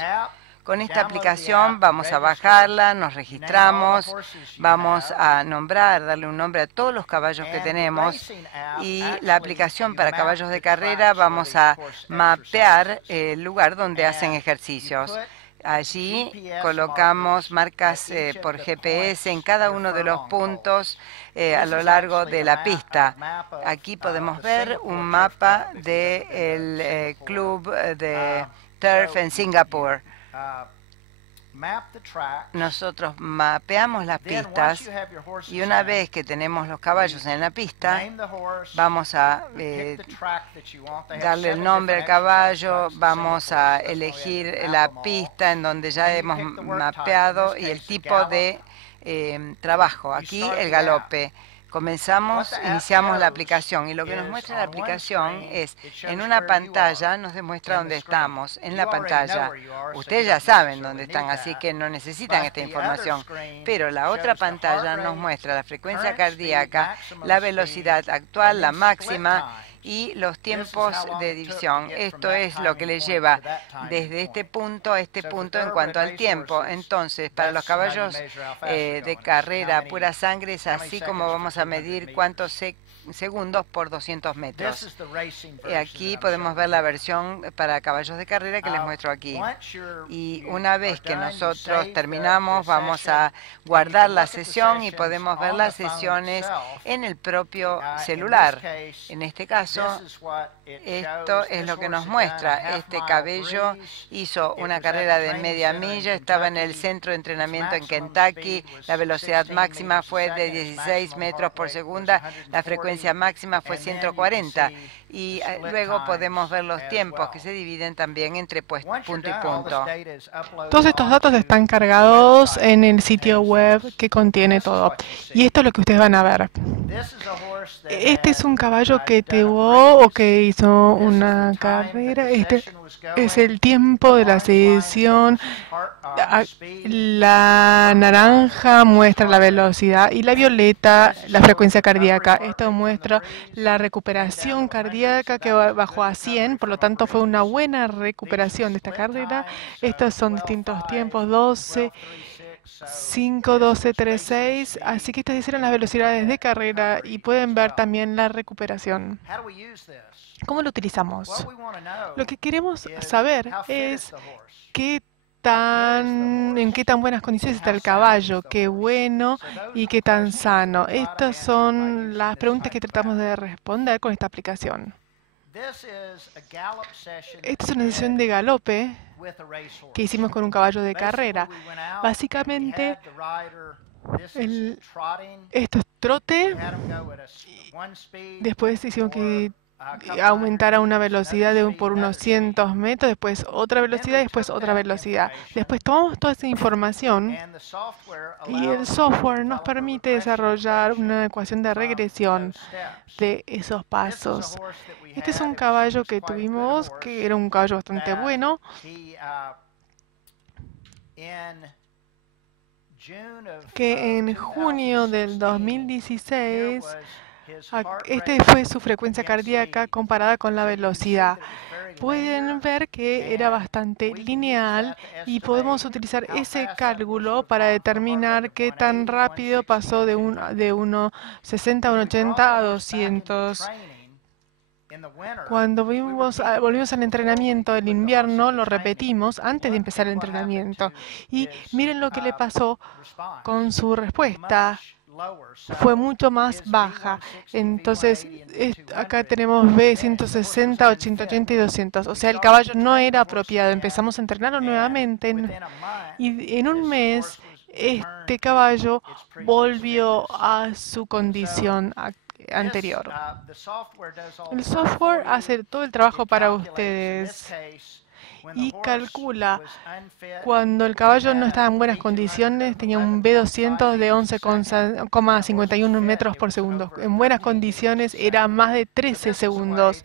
Con esta aplicación vamos a bajarla, nos registramos, vamos a darle un nombre a todos los caballos que tenemos, y la aplicación para caballos de carrera vamos a mapear el lugar donde hacen ejercicios. Allí colocamos marcas por GPS en cada uno de los puntos a lo largo de la pista. Aquí podemos ver un mapa del club de turf en Singapur. nosotros mapeamos las pistas y una vez que tenemos los caballos en la pista, vamos a darle el nombre al caballo, vamos a elegir la pista en donde ya hemos mapeado y el tipo de trabajo. Aquí el galope. Iniciamos la aplicación y lo que nos muestra la aplicación es, en una pantalla nos demuestra dónde estamos, en la pantalla. Ustedes ya saben dónde están, así que no necesitan esta información. Pero la otra pantalla nos muestra la frecuencia cardíaca, la velocidad actual, la máxima y los tiempos de división. Esto es lo que les lleva desde este punto a este punto en cuanto al tiempo. Entonces, para los caballos de carrera pura sangre es así como vamos a medir cuántos segundos por 200 metros. Aquí podemos ver la versión para caballos de carrera que les muestro aquí. Y una vez que nosotros terminamos, vamos a guardar la sesión y podemos ver las sesiones en el propio celular. En este caso, esto es lo que nos muestra. Este caballo hizo una carrera de media milla, estaba en el centro de entrenamiento en Kentucky. La velocidad máxima fue de 16 metros por segundo, la frecuencia máxima fue 140 y luego podemos ver los tiempos que se dividen también entre punto y punto. Todos estos datos están cargados en el sitio web que contiene todo. Y esto es lo que ustedes van a ver. Este es un caballo que tuvo o que hizo una carrera. Este es el tiempo de la sesión. La naranja muestra la velocidad y la violeta la frecuencia cardíaca. Esto muestra la recuperación cardíaca que bajó a 100, por lo tanto fue una buena recuperación de esta carrera. Estos son distintos tiempos, 12, 5, 12, 3, 6. Así que estas hicieron las velocidades de carrera y pueden ver también la recuperación. ¿Cómo lo utilizamos? Lo que queremos saber es en qué tan buenas condiciones está el caballo, qué bueno y qué tan sano. Estas son las preguntas que tratamos de responder con esta aplicación. Esta es una sesión de galope que hicimos con un caballo de carrera. Básicamente, esto es trote. Después hicimos que aumentar a una velocidad por unos cientos metros, después otra velocidad, después otra velocidad. Después tomamos toda esa información y el software nos permite desarrollar una ecuación de regresión de esos pasos. Este es un caballo que tuvimos, que era un caballo bastante bueno. Que en junio del 2016, este fue su frecuencia cardíaca comparada con la velocidad. Pueden ver que era bastante lineal y podemos utilizar ese cálculo para determinar qué tan rápido pasó de 1,60 a 1,80 a 200. Cuando volvimos al entrenamiento del invierno, lo repetimos antes de empezar el entrenamiento. Y miren lo que le pasó con su respuesta. Fue mucho más baja. Entonces, acá tenemos B160, 180 y 200. O sea, el caballo no era apropiado. Empezamos a entrenarlo nuevamente y en un mes este caballo volvió a su condición anterior. El software hace todo el trabajo para ustedes y calcula cuando el caballo no estaba en buenas condiciones, tenía un B200 de 11,51 metros por segundo. En buenas condiciones era más de 13 segundos.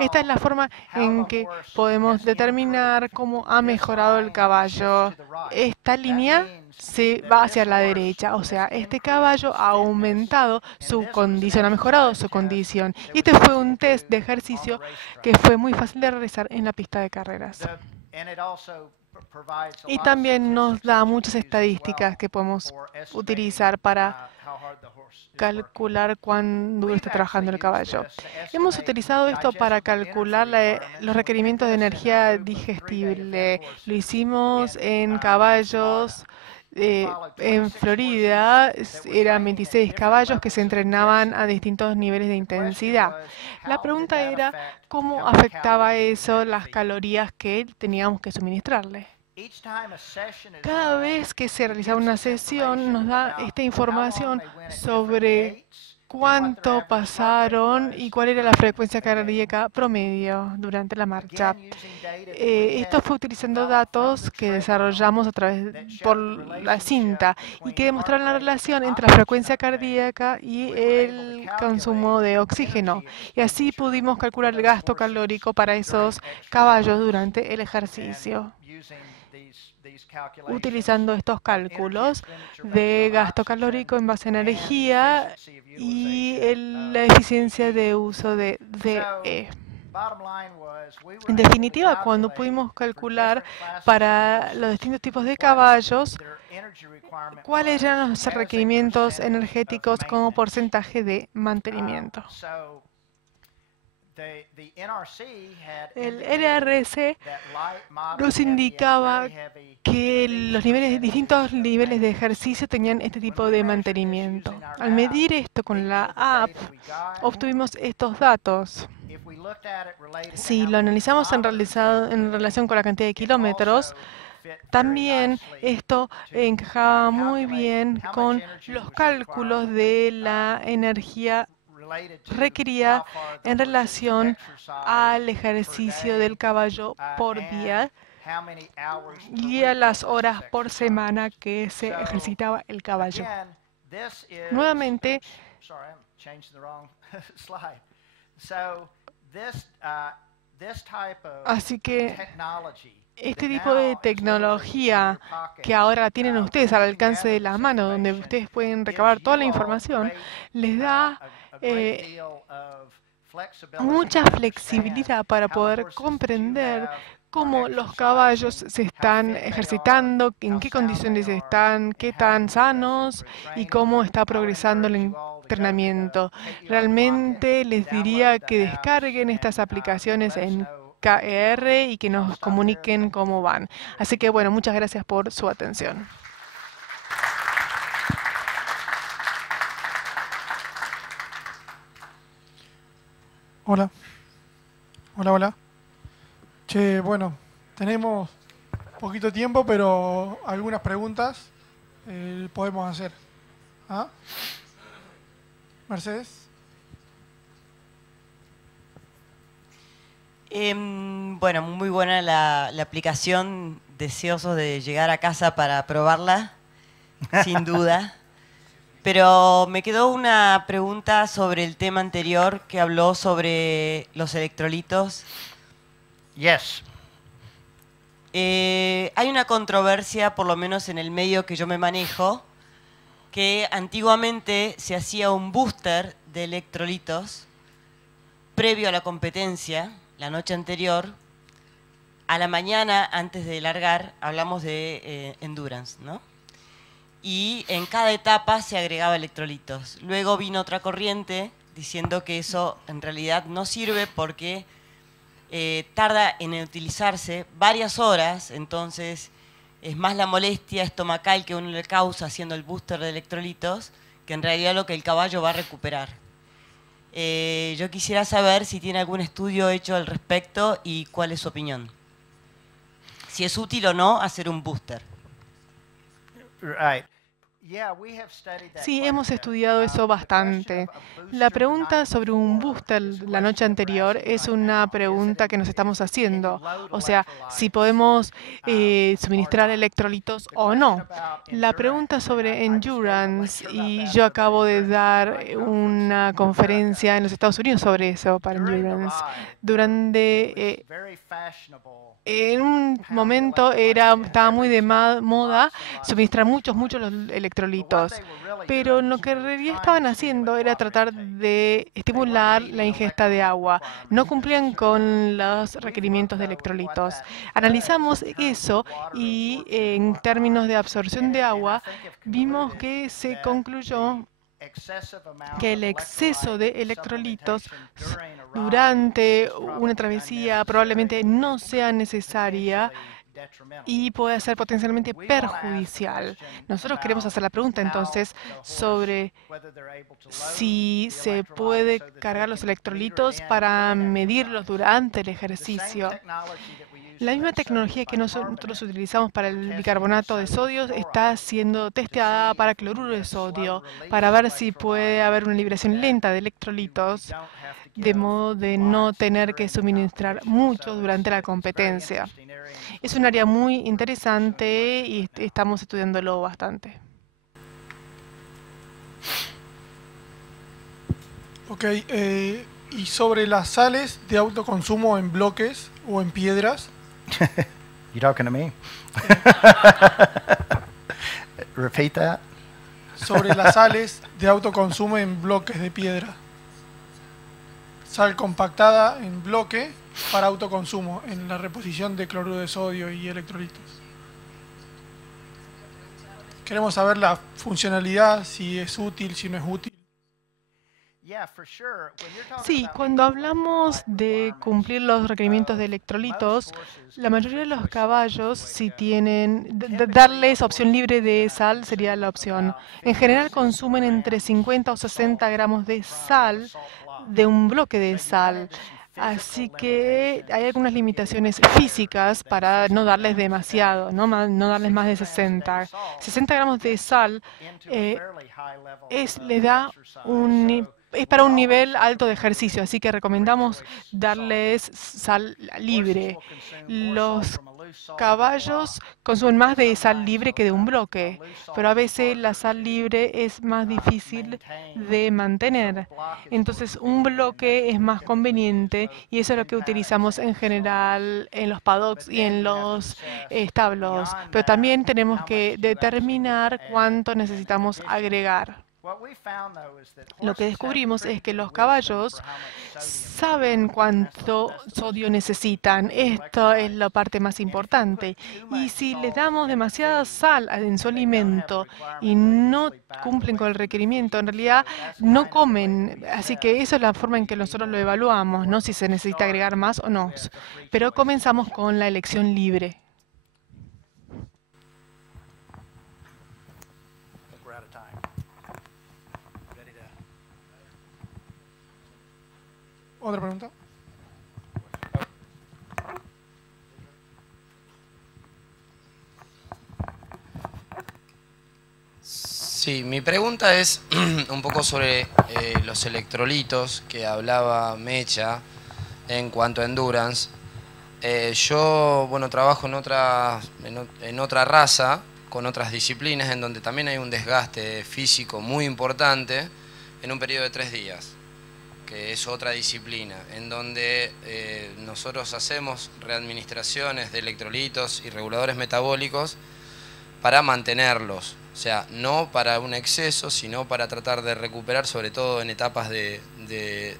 Esta es la forma en que podemos determinar cómo ha mejorado el caballo. Esta línea se va hacia la derecha, o sea, este caballo ha aumentado su condición, ha mejorado su condición. Y este fue un test de ejercicio que fue muy fácil de realizar en la pista de carreras. Y también nos da muchas estadísticas que podemos utilizar para calcular cuán duro está trabajando el caballo. Hemos utilizado esto para calcular los requerimientos de energía digestible. Lo hicimos en caballos en Florida. Eran 26 caballos que se entrenaban a distintos niveles de intensidad. La pregunta era cómo afectaba eso las calorías que teníamos que suministrarle. Cada vez que se realizaba una sesión nos da esta información sobre cuánto pasaron y cuál era la frecuencia cardíaca promedio durante la marcha. Esto fue utilizando datos que desarrollamos a través por la cinta y que demostraron la relación entre la frecuencia cardíaca y el consumo de oxígeno. Y así pudimos calcular el gasto calórico para esos caballos durante el ejercicio. Utilizando estos cálculos de gasto calórico en base a energía y la eficiencia de uso de DE. En definitiva, cuando pudimos calcular para los distintos tipos de caballos cuáles eran los requerimientos energéticos como porcentaje de mantenimiento. El NRC nos indicaba que los distintos niveles de ejercicio tenían este tipo de mantenimiento. Al medir esto con la app, obtuvimos estos datos. Si lo analizamos en relación con la cantidad de kilómetros, también esto encajaba muy bien con los cálculos de la energía requería en relación al ejercicio del caballo por día y a las horas por semana que se ejercitaba el caballo. Nuevamente, así que este tipo de tecnología que ahora tienen ustedes al alcance de la mano, donde ustedes pueden recabar toda la información, les da mucha flexibilidad para poder comprender cómo los caballos se están ejercitando, en qué condiciones están, qué tan sanos y cómo está progresando el entrenamiento. Realmente les diría que descarguen estas aplicaciones en KR y que nos comuniquen cómo van. Así que bueno, muchas gracias por su atención. Hola. Hola, hola. Che, bueno, tenemos poquito tiempo, pero algunas preguntas podemos hacer. ¿Ah? Mercedes. Bueno, muy buena la aplicación, deseosos de llegar a casa para probarla, sin duda. Pero me quedó una pregunta sobre el tema anterior que habló sobre los electrolitos. Yes. Hay una controversia, por lo menos en el medio que yo me manejo, que antiguamente se hacía un booster de electrolitos previo a la competencia, la noche anterior. A la mañana, antes de largar, hablamos de endurance, ¿no? Y en cada etapa se agregaba electrolitos. Luego vino otra corriente diciendo que eso en realidad no sirve porque tarda en utilizarse varias horas, entonces es más la molestia estomacal que uno le causa haciendo el booster de electrolitos que en realidad lo que el caballo va a recuperar. Yo quisiera saber si tiene algún estudio hecho al respecto y cuál es su opinión. Si es útil o no hacer un booster. Right. Sí, hemos estudiado eso bastante. La pregunta sobre un booster la noche anterior es una pregunta que nos estamos haciendo. O sea, si podemos suministrar electrolitos o no. La pregunta sobre endurance, y yo acabo de dar una conferencia en los Estados Unidos sobre eso para endurance. Durante en un momento estaba muy de moda suministrar muchos los electrolitos, pero lo que en realidad estaban haciendo era tratar de estimular la ingesta de agua. No cumplían con los requerimientos de electrolitos. Analizamos eso y en términos de absorción de agua vimos que se concluyó que el exceso de electrolitos durante una travesía probablemente no sea necesaria y puede ser potencialmente perjudicial. Nosotros queremos hacer la pregunta entonces sobre si se puede cargar los electrolitos para medirlos durante el ejercicio. La misma tecnología que nosotros utilizamos para el bicarbonato de sodio está siendo testeada para cloruro de sodio, para ver si puede haber una liberación lenta de electrolitos, de modo de no tener que suministrar mucho durante la competencia. Es un área muy interesante y estamos estudiándolo bastante. Ok, y sobre las sales de autoconsumo en bloques o en piedras. You talking to me? Repeat that. Sobre las sales de autoconsumo en bloques de piedra. Sal compactada en bloque para autoconsumo en la reposición de cloruro de sodio y electrolitos. Queremos saber la funcionalidad, si es útil, si no es útil. Sí, cuando hablamos de cumplir los requerimientos de electrolitos, la mayoría de los caballos, si tienen, darles opción libre de sal sería la opción. En general consumen entre 50 o 60 gramos de sal de un bloque de sal. Así que hay algunas limitaciones físicas para no darles demasiado, no darles más de 60. 60 gramos de sal es para un nivel alto de ejercicio, así que recomendamos darles sal libre. Los caballos consumen más de sal libre que de un bloque, pero a veces la sal libre es más difícil de mantener. Entonces un bloque es más conveniente y eso es lo que utilizamos en general en los paddocks y en los establos. Pero también tenemos que determinar cuánto necesitamos agregar. Lo que descubrimos es que los caballos saben cuánto sodio necesitan. Esto es la parte más importante. Y si les damos demasiada sal en su alimento y no cumplen con el requerimiento, en realidad no comen. Así que esa es la forma en que nosotros lo evaluamos, ¿no? Si se necesita agregar más o no. Pero comenzamos con la elección libre. ¿Otra pregunta? Sí, mi pregunta es un poco sobre los electrolitos que hablaba Mecha en cuanto a endurance. Yo, bueno, trabajo en otra raza, con otras disciplinas, en donde también hay un desgaste físico muy importante en un periodo de 3 días. Que es otra disciplina, en donde nosotros hacemos readministraciones de electrolitos y reguladores metabólicos para mantenerlos, o sea, no para un exceso, sino para tratar de recuperar, sobre todo en etapas de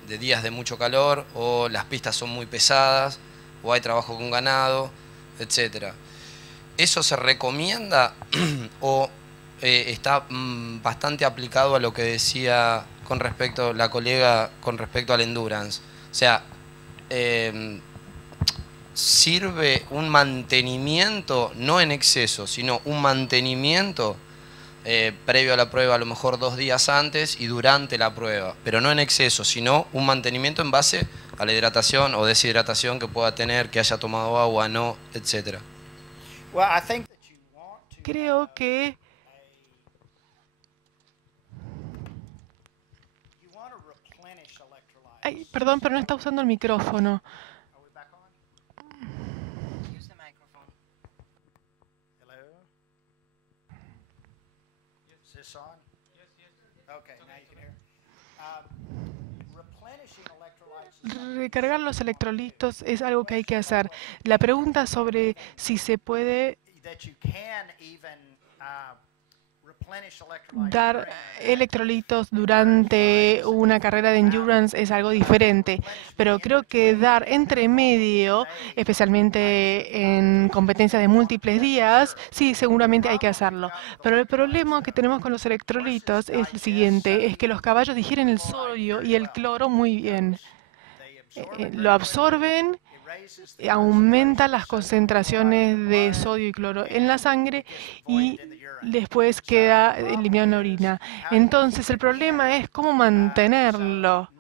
días de mucho calor, o las pistas son muy pesadas, o hay trabajo con ganado, etc. ¿Eso se recomienda o está bastante aplicado a lo que decía con respecto la colega con respecto al endurance? O sea, ¿sirve un mantenimiento, no en exceso, sino un mantenimiento previo a la prueba, a lo mejor 2 días antes y durante la prueba, pero no en exceso, sino un mantenimiento en base a la hidratación o deshidratación que pueda tener, que haya tomado agua, no, etcétera? Creo que ay, perdón, pero no está usando el micrófono. Recargar los electrolitos es algo que hay que hacer. La pregunta sobre si se puede dar electrolitos durante una carrera de endurance es algo diferente, pero creo que dar entre medio, especialmente en competencias de múltiples días, sí, seguramente hay que hacerlo. Pero el problema que tenemos con los electrolitos es el siguiente, es que los caballos digieren el sodio y el cloro muy bien. Lo absorben, aumentan las concentraciones de sodio y cloro en la sangre y después queda eliminado en la orina. Entonces el problema es cómo mantenerlo.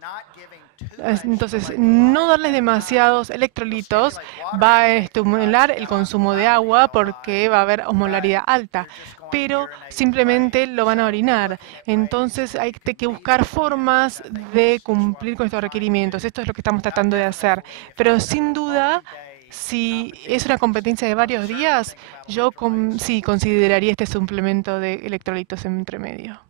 Entonces, no darles demasiados electrolitos va a estimular el consumo de agua porque va a haber osmolaridad alta, pero simplemente lo van a orinar. Entonces, hay que buscar formas de cumplir con estos requerimientos. Esto es lo que estamos tratando de hacer. Pero sin duda, si es una competencia de varios días, yo sí consideraría este suplemento de electrolitos entre medio.